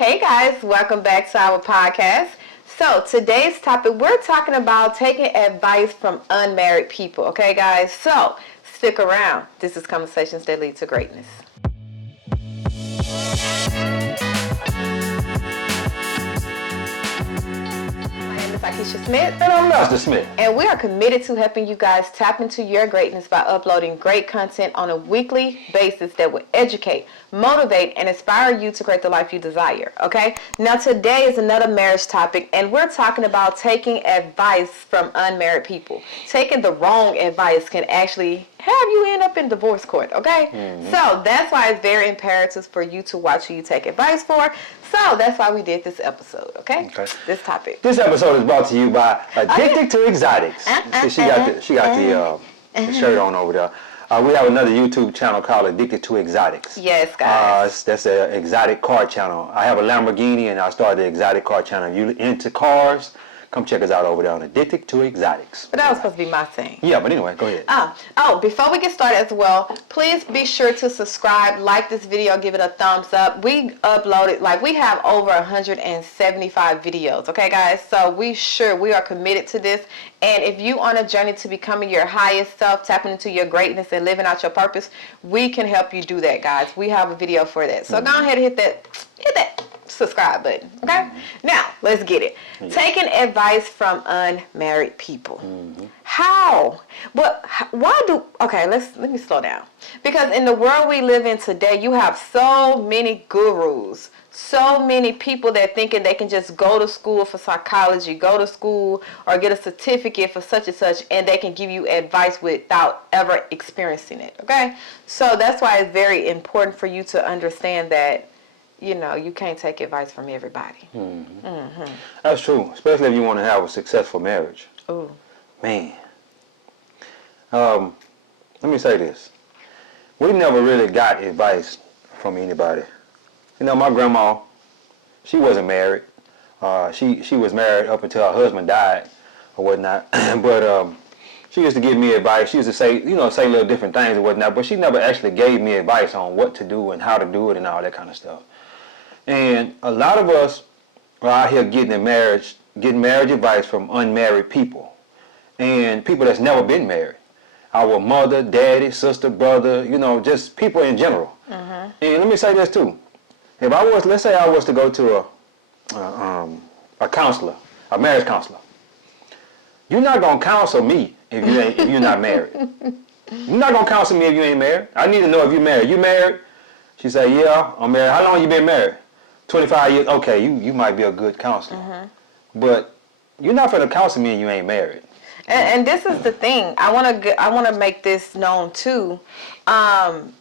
Hey guys, welcome back to our podcast. So today's topic, we're talking about taking advice from unmarried people. Okay guys, so stick around. This is Conversations That Lead to Greatness. Keisha Smith. And I'm Lester Smith. And we are committed to helping you guys tap into your greatness by uploading great content on a weekly basis that will educate, motivate, and inspire you to create the life you desire. Okay? Now today is another marriage topic, and we're talking about taking advice from unmarried people. Taking the wrong advice can actually have you end up in divorce court, okay? So that's why it's very imperative for you to watch who you take advice for. So that's why we did this episode, okay? This topic. This episode is brought to you by Addicted to Exotics. She got the shirt on over there. We have another YouTube channel called Addicted to Exotics. Yes, guys. That's an exotic car channel. I have a Lamborghini, and I started the exotic car channel. If you're into cars, come check us out over there on Addicted to Exotics. But that was supposed to be my thing. Yeah, but anyway, go ahead. Before we get started as well, please be sure to subscribe, like this video, give it a thumbs up. We uploaded, we have over 175 videos, okay guys? So we are committed to this. And if you on a journey to becoming your highest self, tapping into your greatness and living out your purpose, we can help you do that, guys. We have a video for that. So go ahead and hit that subscribe button, okay? Now, let's get it. Taking advice from unmarried people. How? Okay, let me slow down. Because in the world we live in today, you have so many gurus, so many people that thinking they can just go to school for psychology, go to school or get a certificate for such and such, and they can give you advice without ever experiencing it, okay? So that's why it's very important for you to understand that you can't take advice from everybody. That's true, especially if you want to have a successful marriage. Oh, man. Let me say this. We never really got advice from anybody. My grandma, she wasn't married. She was married up until her husband died or whatnot. But she used to give me advice. She used to say little different things or whatnot. But she never actually gave me advice on what to do and how to do it and all that kind of stuff. And a lot of us are out here getting marriage advice from unmarried people and people that's never been married. Our mother, daddy, sister, brother, just people in general. And let me say this too. If let's say I was to go to a counselor, a marriage counselor, you're not gonna counsel me if you're not married. You're not gonna counsel me if you ain't married. I need to know if you're married. You married? She say, yeah, I'm married. How long you been married? 25 years. Okay, you might be a good counselor. But you're not gonna counsel me and you ain't married. And this is the thing. I want to make this known too.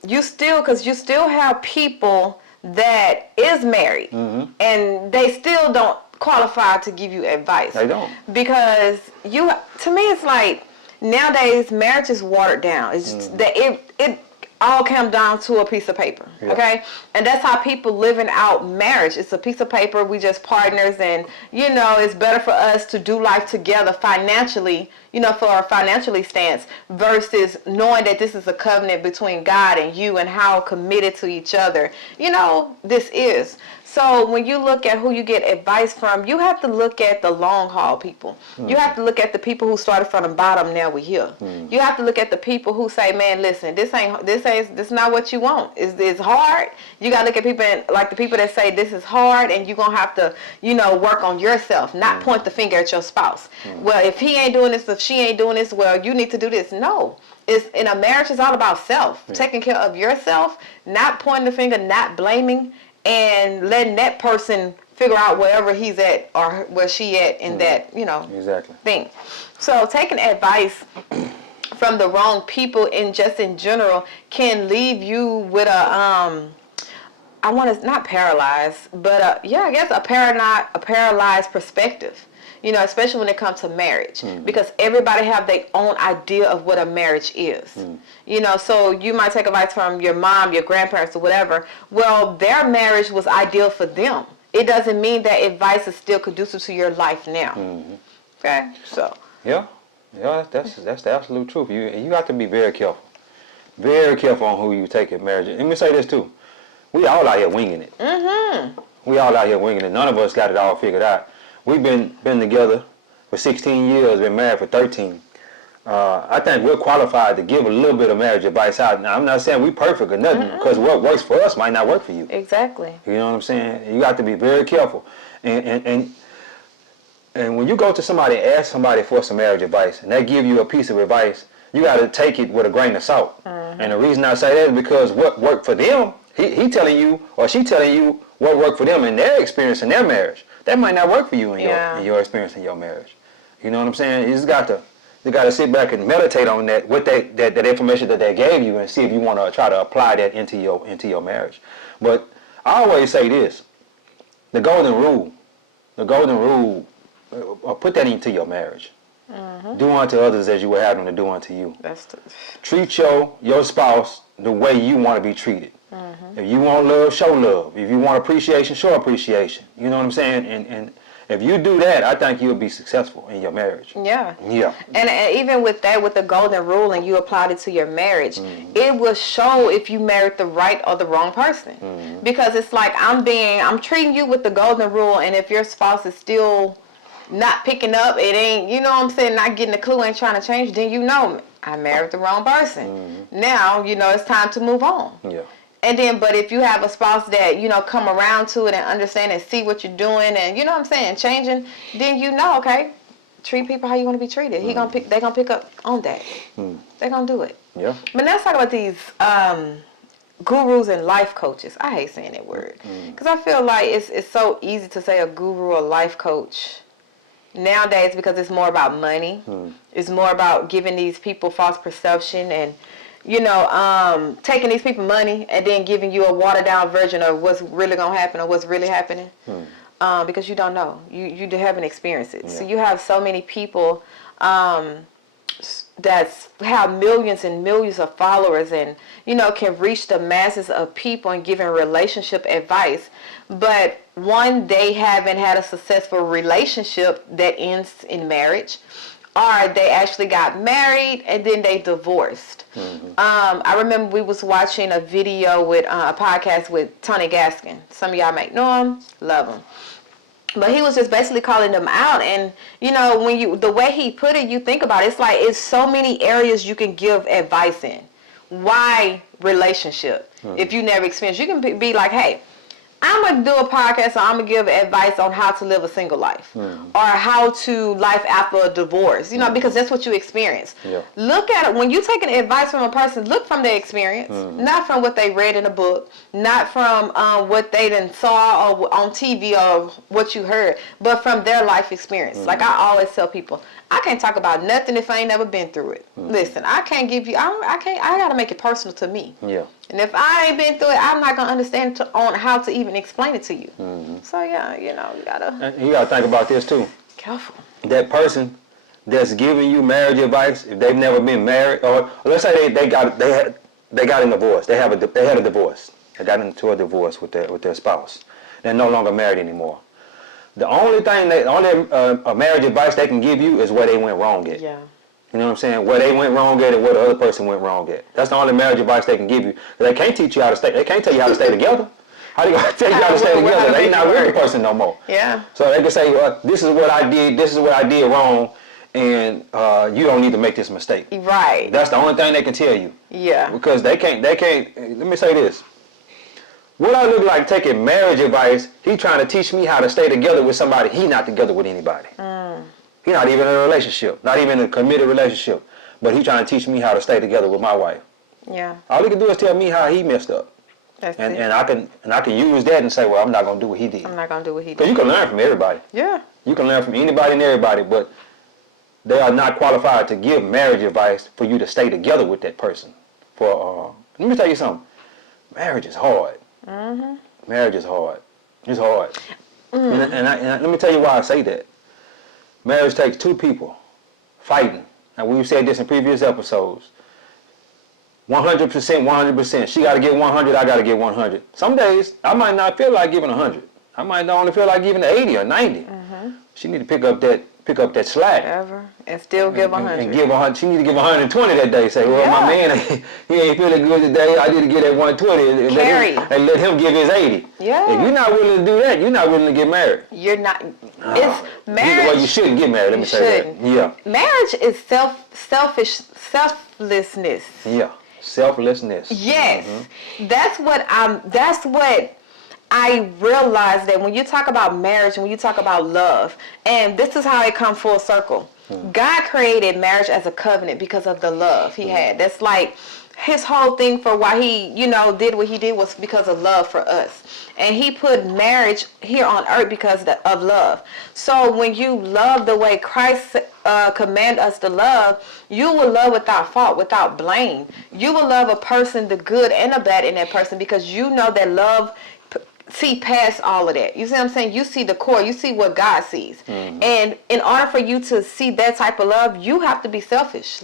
You still have people that is married and they still don't qualify to give you advice. They don't. Because to me it's like nowadays marriage is watered down. It's just that it all comes down to a piece of paper, okay? And that's how people living out marriage. It's a piece of paper. We just partners, and it's better for us to do life together financially, for our financially stance, versus knowing that this is a covenant between God and you and how committed to each other, this is. So when you look at who you get advice from, you have to look at the long haul people. You have to look at the people who started from the bottom, now we're here. You have to look at the people who say, man, listen, this is not what you want. It's hard. You gotta look at people like the people that say this is hard and you're gonna have to, work on yourself, not point the finger at your spouse. Well, if he ain't doing this, if she ain't doing this, well, you need to do this. No. In a marriage, it's all about self. Taking care of yourself, not pointing the finger, not blaming, and letting that person figure out wherever he's at or where she at in that, exactly thing. So taking advice from the wrong people in general can leave you with not paralyzed, but I guess a paralyzed perspective. Especially when it comes to marriage, because everybody have their own idea of what a marriage is. So you might take advice from your mom, your grandparents, or whatever. Well, their marriage was ideal for them. It doesn't mean that advice is still conducive to your life now. Okay, so. Yeah, that's the absolute truth. You have to be very careful on who you take in marriage. Let me say this too. We all out here winging it. We all out here winging it. None of us got it all figured out. We've been together for 16 years, been married for 13. I think we're qualified to give a little bit of marriage advice out. Now, I'm not saying we perfect or nothing, because what works for us might not work for you. Exactly. You know what I'm saying? You got to be very careful. And when you go to somebody, ask somebody for some marriage advice, and they give you a piece of advice, you got to take it with a grain of salt. And the reason I say that is because what worked for them, he telling you or she telling you what worked for them in their experience in their marriage. That might not work for you in your experience in your marriage. You know what I'm saying? You just got to sit back and meditate on that with that information that they gave you, and see if you want to try to apply that into your marriage. But I always say this: the golden rule, put that into your marriage. Do unto others as you would have them to do unto you. Treat your spouse the way you want to be treated. If you want love, show love. If you want appreciation, show appreciation. You know what I'm saying? And if you do that, I think you'll be successful in your marriage. Yeah. Yeah. And even with that, with the golden rule, and you applied it to your marriage, it will show if you married the right or the wrong person. Because it's like I'm treating you with the golden rule, and if your spouse is still not picking up, it ain't, you know what I'm saying, not getting the clue, ain't trying to change, then you know I married the wrong person. Now, you know, it's time to move on. Yeah. And then, but if you have a spouse that, you know, come around to it and understand and see what you're doing and, you know what I'm saying, changing, then you know, okay, treat people how you want to be treated. They're going to pick up on that. They're going to do it. Yeah. But let's talk about these gurus and life coaches. I hate saying that word. Because I feel like it's so easy to say a guru or life coach nowadays, because it's more about money. It's more about giving these people false perception and, you know, taking these people money and then giving you a watered down version of what's really going to happen or what's really happening. Because you don't know. You haven't experienced it. Yeah. So you have so many people that have millions and millions of followers and, you know, can reach the masses of people and giving relationship advice. But one, they haven't had a successful relationship that ends in marriage, or they actually got married and then they divorced. I remember we was watching a video with a podcast with Tony Gaskin. Some of y'all might know him, love him. But he was just basically calling them out, and you know, when the way he put it, you think about it, it's like it's so many areas you can give advice in. Why relationship? If you never experienced, you can be like, hey, I'm going to do a podcast, so I'm going to give advice on how to live a single life or how to life after a divorce, you know, because that's what you experience. Yeah. Look at it. When you're taking advice from a person, look from their experience, not from what they read in a book, not from what they then saw or on TV or what you heard, but from their life experience. Like I always tell people, I can't talk about nothing if I ain't never been through it. Listen, I can't give you, I got to make it personal to me. Yeah. And if I ain't been through it, I'm not going to understand on how to even explain it to you. So, yeah, you know, you got to think about this, too. Careful. That person that's giving you marriage advice, if they've never been married, or let's say they got a divorce. They had a divorce. They got into a divorce with their spouse. They're no longer married anymore. The only thing, marriage advice they can give you is where they went wrong at. Yeah. You know what I'm saying? Where they went wrong at and where the other person went wrong at. That's the only marriage advice they can give you. They can't teach you how to stay. They can't tell you how to stay together. How do you tell you how to stay together? They not with the person no more. Yeah. So they can say, this is what I did. This is what I did wrong, and you don't need to make this mistake. Right. That's the only thing they can tell you. Yeah. Because they can't. Let me say this. What I look like taking marriage advice, he trying to teach me how to stay together with somebody he not together with anybody. He's not even in a relationship, not even in a committed relationship, but he trying to teach me how to stay together with my wife. Yeah. All he can do is tell me how he messed up. And I can use that and say, well, I'm not gonna do what he did. I'm not gonna do what he did. Because you can learn from everybody. Yeah. You can learn from anybody and everybody, but they are not qualified to give marriage advice for you to stay together with that person. Let me tell you something. Marriage is hard. Marriage is hard. It's hard. And let me tell you why I say that. Marriage takes two people fighting. And we've said this in previous episodes. 100%, 100%. She got to get 100, I got to get 100. Some days, I might not feel like giving 100. I might only feel like giving 80 or 90. She need to pick up pick up that slack. Ever. And still give 100. And give 100. She need to give 120 that day. Say, well, my man, he ain't feeling good today. I need to get that 120 and let him give his 80. Yeah. If you're not willing to do that, you're not willing to get married. You're not. It's marriage. Well, you shouldn't get married. Let me say that. Yeah. Marriage is selflessness. Yeah. Selflessness. Yes. That's what I realized, that when you talk about marriage, when you talk about love, and this is how it comes full circle. God created marriage as a covenant because of the love he had. That's like his whole thing for why he, did what he did was because of love for us. And he put marriage here on earth because of love. So when you love the way Christ command us to love, you will love without fault, without blame. You will love a person, the good and the bad in that person, because you know that love see past all of that. You see what I'm saying? You see the core. You see what God sees. And in order for you to see that type of love, you have to be selfless.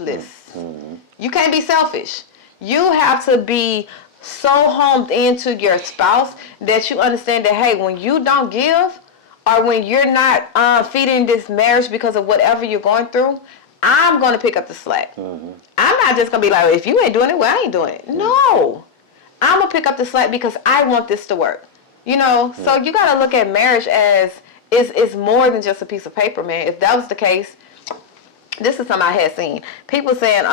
You can't be selfish. You have to be so homed into your spouse that you understand that, hey, when you don't give, or when you're not feeding this marriage because of whatever you're going through, I'm going to pick up the slack. I'm not just going to be like, if you ain't doing it, well, I ain't doing it. No. I'm going to pick up the slack because I want this to work. So you got to look at marriage as it's more than just a piece of paper, man. If that was the case, this is something I had seen. People saying,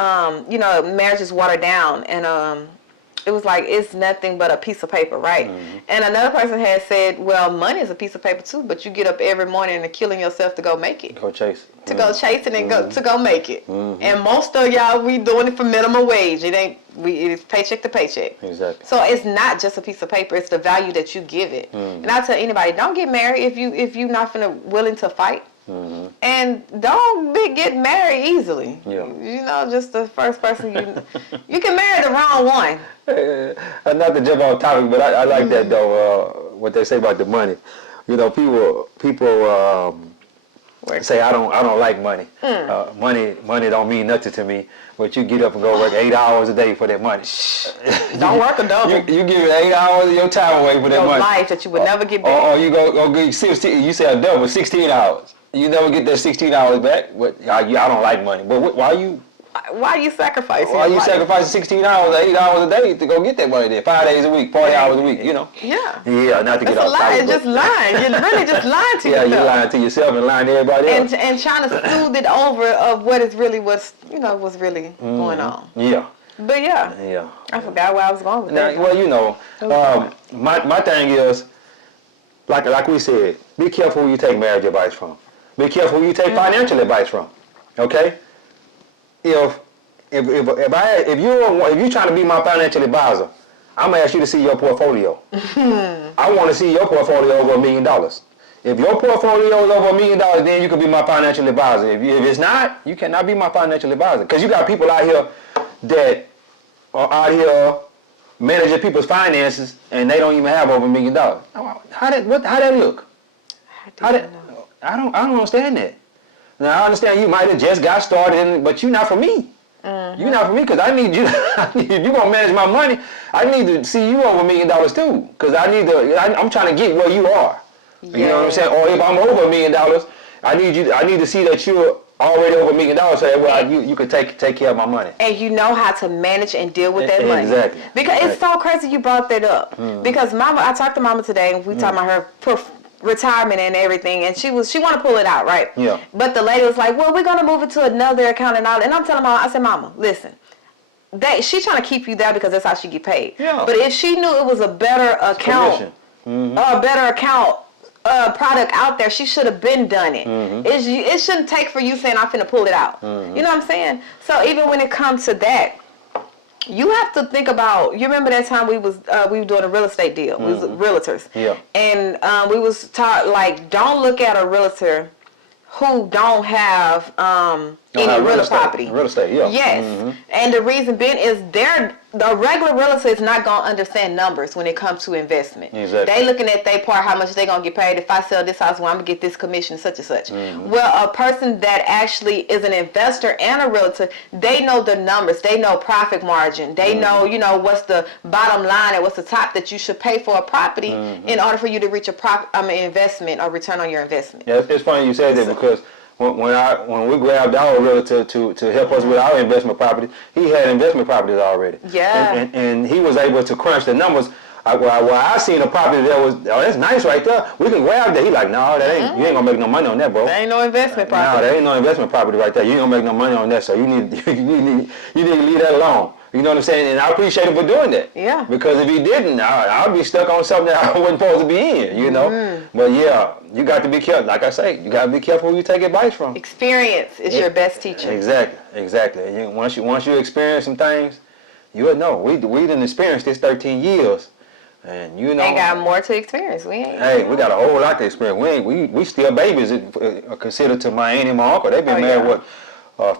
marriage is watered down, and it was like, it's nothing but a piece of paper, right? And another person had said, well, money is a piece of paper too, but you get up every morning and killing yourself to go make it. Go chase it. To go chase it and to go make it. And most of y'all, we doing it for minimum wage. It's paycheck to paycheck. Exactly. So it's not just a piece of paper. It's the value that you give it. And I tell anybody, don't get married if you're not willing to fight. And don't get married easily. Yeah. Just the first person you can marry the wrong one. Not to jump off topic, but I like that though. What they say about the money. People say I don't like money. Money don't mean nothing to me. But you get up and go work 8 hours a day for that money. Don't work a double. You give 8 hours of your time away for that money. Your life that you would never get back. Or you go get 16. You say a double, 16 hours. You never get that 16 hours back. I don't like money. But why are you sacrificing? Why are you sacrificing 16 hours, 8 hours a day to go get that money there? 5 days a week, 40 hours a week, Yeah. Yeah, not to get off topic. It's just lying. You're really just lying to yourself. Yeah, you're lying to yourself and lying to everybody else. And trying to soothe it over of what is really what's really going on. Yeah. But yeah. I forgot where I was going with that. Well, my thing is, like we said, be careful who you take marriage advice from. Be careful who you take financial advice from. Okay? If you're trying to be my financial advisor, I'm gonna ask you to see your portfolio. I want to see your portfolio over $1 million. If your portfolio is over $1 million, then you can be my financial advisor. If it's not, you cannot be my financial advisor. Because you got people out here that are out here managing people's finances and they don't even have over $1 million. How that look? I don't understand that. Now I understand you might have just got started, but you're not for me. You're not for me because I need you. If you're gonna manage my money, I need to see you over $1 million too. Because I'm trying to get where you are. You know what I'm saying? Or if I'm over $1 million, I need to see that you're already over $1 million, so that you can take care of my money. And you know how to manage and deal with that money. Exactly. Because it's so crazy you brought that up. Because I talked to Mama today, and we talked about her retirement and everything, and she want to pull it out, right? Yeah. But the lady was like, well, we're gonna move it to another account and all. And I'm telling Mama, I said, Mama, listen, she's trying to keep you there because that's how she get paid. Yeah. But if she knew it was a better account, product out there, she should have been done it. It shouldn't take for you saying I'm finna pull it out. You know what I'm saying? So even when it comes to that, you have to think about. You remember that time we were doing a real estate deal. We was realtors. Yeah. And we was taught, like, don't look at a realtor who don't have any real property. Real estate, yeah. Yes. And the reason being is the regular realtor is not going to understand numbers when it comes to investment. Exactly. They looking at their part, how much they going to get paid. If I sell this house, well, I'm going to get this commission, such and such. Well, a person that actually is an investor and a realtor, they know the numbers. They know profit margin. They know, what's the bottom line and what's the top that you should pay for a property in order for you to reach a investment or return on your investment. Yeah, it's funny you said that because when we grabbed our realtor to help us with our investment property, he had investment properties already. Yeah. And he was able to crunch the numbers. Well, I seen a property that was, that's nice right there. We can grab that. He like, no, that ain't. You ain't gonna make no money on that, bro. There ain't no investment No, property. there ain't no investment property right there. You ain't gonna make no money on that. So you need you need to leave that alone. You know what I'm saying? And I appreciate him for doing that. Yeah. Because if he didn't, I'd be stuck on something that I wasn't supposed to be in. You know. But yeah, you got to be careful. Like I say, you got to be careful who you take advice from. Experience is your best teacher. Exactly. And once you experience some things, you'll know. We done experienced this 13 years. And you know, Ain't got more to experience. We ain't. hey, we got a whole lot to experience. We still babies considered to my aunt and my uncle. They've been married,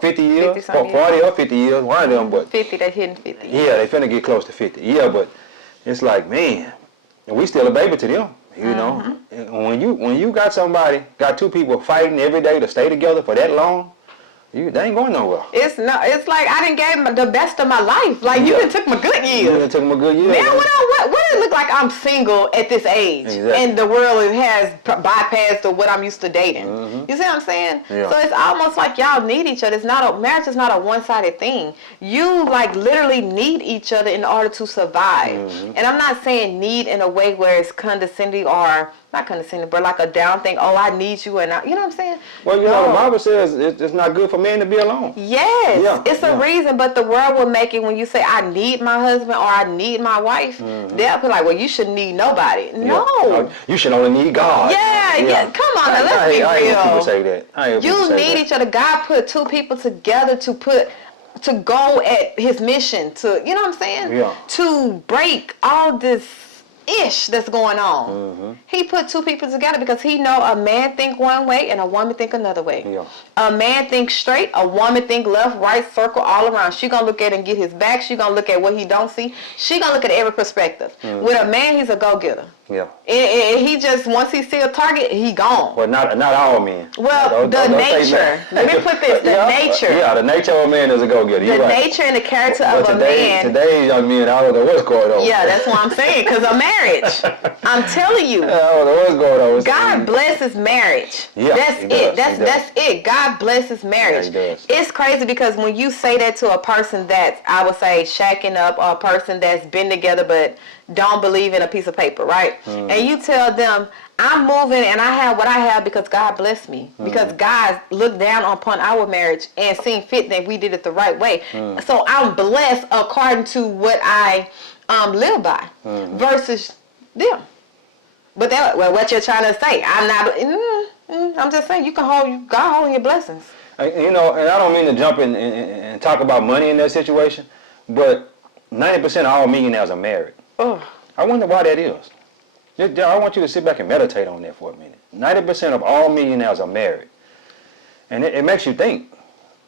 50 years? 40 or 50 years, one of them. But 50, they hitting 50. yeah, they finna get close to 50. Yeah, but it's like, man, we still a baby to them, you know? And when you got two people fighting every day to stay together for that long, they ain't going nowhere. It's like I done gave the best of my life. Like you done took my good years. You done took my good years. Now what does it look like I'm single at this age? Exactly. And the world has bypassed what I'm used to dating. You see what I'm saying? Yeah. So it's almost like y'all need each other. Marriage is not a one-sided thing. You like literally need each other in order to survive. And I'm not saying need in a way where it's condescending or not condescending, but like a down thing. Oh, I need you, and you know what I'm saying? Well, you know, the Bible says it's not good for men to be alone. Yes, Yeah, it's a reason, but the world will make it when you say, I need my husband or I need my wife, they'll be like, well, you shouldn't need nobody. No. You should only need God. Yeah. Come on, now, let's be real. I hear people say that. You need each other. God put two people together to go at his mission, to, you know what I'm saying? Yeah. To break all this ish that's going on. He put two people together because he know a man think one way and a woman think another way. Yeah. A man think straight, a woman think left, right, circle, all around. She gonna look at it and get his back. She gonna look at what he don't see. She gonna look at every perspective. With a man, he's a go-getter. Yeah. He just, once he see a target, he gone. Well, not all men. Well, the nature. Let me put this, the nature. Yeah, the nature of a man is a go-getter. The nature and the character of a man. Today's young men, I don't know what's going on. Yeah, that's what I'm saying, because of marriage. I'm telling you. I don't know what's going on. God blesses marriage. Yeah, that's he it. does, That's it. God blesses marriage. Yeah, he does. It's crazy because when you say that to a person that's, I would say, shacking up, or a person that's been together but don't believe in a piece of paper, right? And you tell them, I'm moving and I have what I have because God blessed me. Because God looked down upon our marriage and seen fit that we did it the right way. So I'm blessed according to what I live by versus them. But what you're trying to say, I'm not. I'm just saying you can hold God holding your blessings. You know, and I don't mean to jump in and talk about money in that situation, but 90% of all millionaires are married. I wonder why that is. I want you to sit back and meditate on that for a minute. 90% of all millionaires are married, and it makes you think.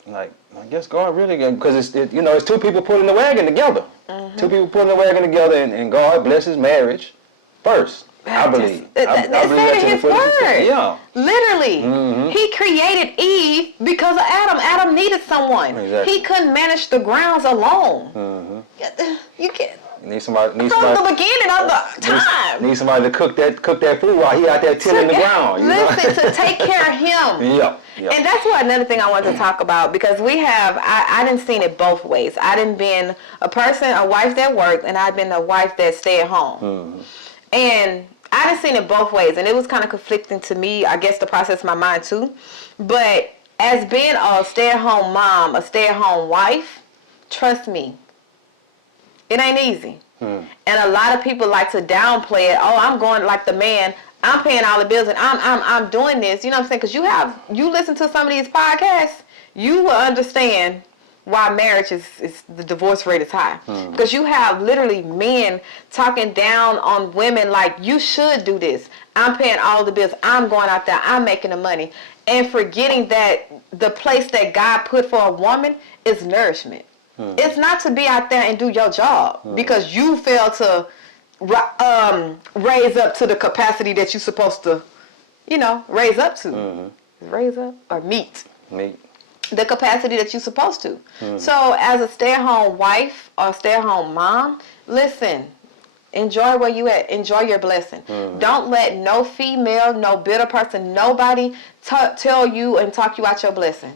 Like, I guess God really, because it's two people pulling the wagon together. Two people pulling the wagon together, and God blesses marriage first. I believe. I believe that's in the word. Yeah. Literally. He created Eve because of Adam. Adam needed someone. Exactly. He couldn't manage the grounds alone. You can't. Need somebody. From the beginning of the time. Need somebody to cook that food while he out there tilling the ground. Listen, to take care of him. Yeah. And that's what another thing I wanted to talk about, because I didn't seen it both ways. I didn't been a wife that worked, and I've been a wife that stayed at home. And I done seen it both ways, and it was kind of conflicting to me, I guess, to process my mind too. But as being a stay-at-home mom, a stay-at-home wife, trust me, it ain't easy. And a lot of people like to downplay it. Oh, I'm going like the man. I'm paying all the bills, and I'm doing this. You know what I'm saying? Because you listen to some of these podcasts, you will understand why marriage is the divorce rate is high. Because you have literally men talking down on women like, you should do this. I'm paying all the bills. I'm going out there. I'm making the money. And forgetting that the place that God put for a woman is nourishment. It's not to be out there and do your job because you fail to raise up to the capacity that you're supposed to, raise up to. Raise up or meet. The capacity that you're supposed to. So as a stay-at-home wife or stay-at-home mom, listen, Enjoy where you at. Enjoy your blessing. Don't let no female, no bitter person, nobody tell you and talk you out your blessing.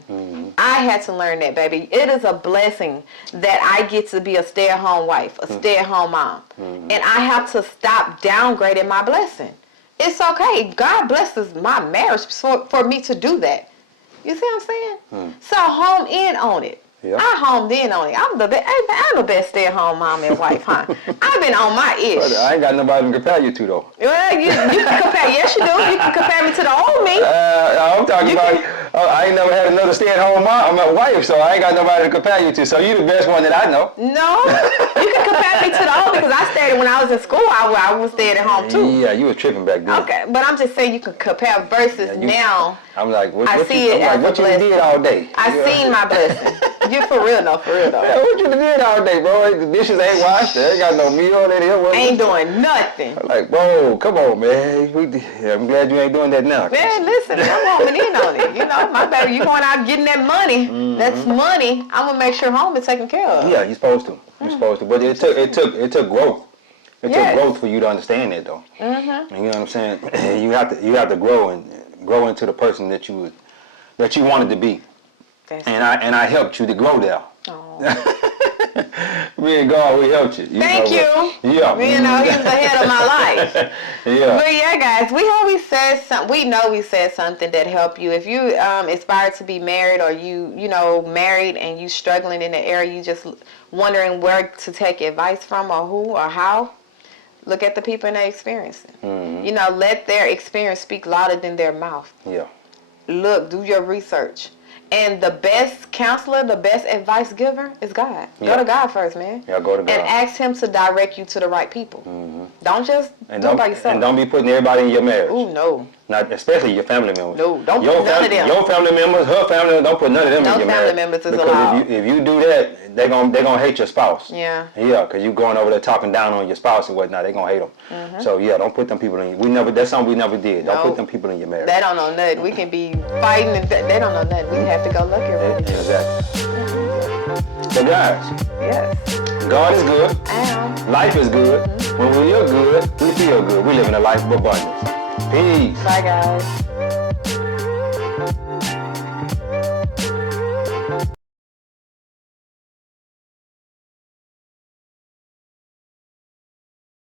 I had to learn that, baby. It is a blessing that I get to be a stay-at-home wife, a stay-at-home mom. And I have to stop downgrading my blessing. It's okay. God blesses my marriage for me to do that. You see what I'm saying? So home in on it. Yeah. I homed in on it. I'm the best stay-at-home mom and wife, huh? I've been on my ish. But I ain't got nobody to compare you to, though. Well, you can compare. Yes, you do. You can compare me to the old me. I'm talking about, I ain't never had another stay-at-home mom. I'm a wife, so I ain't got nobody to compare you to. So you the best one that I know. No, you can compare me to the old because I stayed when I was in school. I was staying at home too. Yeah, you was tripping back then. Okay, but I'm just saying you can compare versus now. I'm like, what I see you, it I'm like, as what a you blessing. did all day? I seen my blessing. You for real though, for real though. Yeah, what you did all day, bro? The dishes ain't washed. They ain't got no meal in here. Ain't doing nothing. I'm like, bro, come on, man. I'm glad you ain't doing that now. Man, listen, I'm homing in on it. You know, my baby, you going out getting that money. That's money. I'm gonna make sure home is taken care of. Yeah, you're supposed to. You're supposed to. But it took growth. It Yes. took growth for you to understand that, though. And you know what I'm saying? You have to grow into the person that you wanted to be. And I helped you to grow there. Me and God, we helped you. Thank you. Yeah. You know, he's the head of my life. Yeah. But yeah, guys, we always said something. We know we said something that helped you. If you aspire to be married, or you know married and you struggling in the area, you just wondering where to take advice from, or who or how. Look at the people in their experience. You know, let their experience speak louder than their mouth. Yeah. Look, do your research. And the best counselor, the best advice giver is God. Yeah. Go to God first, man. Yeah, go to God. And ask Him to direct you to the right people. Don't just do it by yourself. And don't be putting everybody in your marriage. Ooh, no. Not especially your family members. No, don't put none of them. Your family members, her family, don't put none of them No in your marriage. family members is because allowed. if you do that, they're gonna hate your spouse. Yeah. Yeah, because you going over there talking down on your spouse and whatnot, they're gonna hate them. So yeah, don't put them people in. That's something we never did. Don't put them people in your marriage. They don't know nothing. We can be fighting and they don't know nothing. We have to go look at it. Exactly. So guys, Yes. God is good. Ow. Life is good. When we live good, we feel good. We live in a life of abundance. Peace. Bye, guys.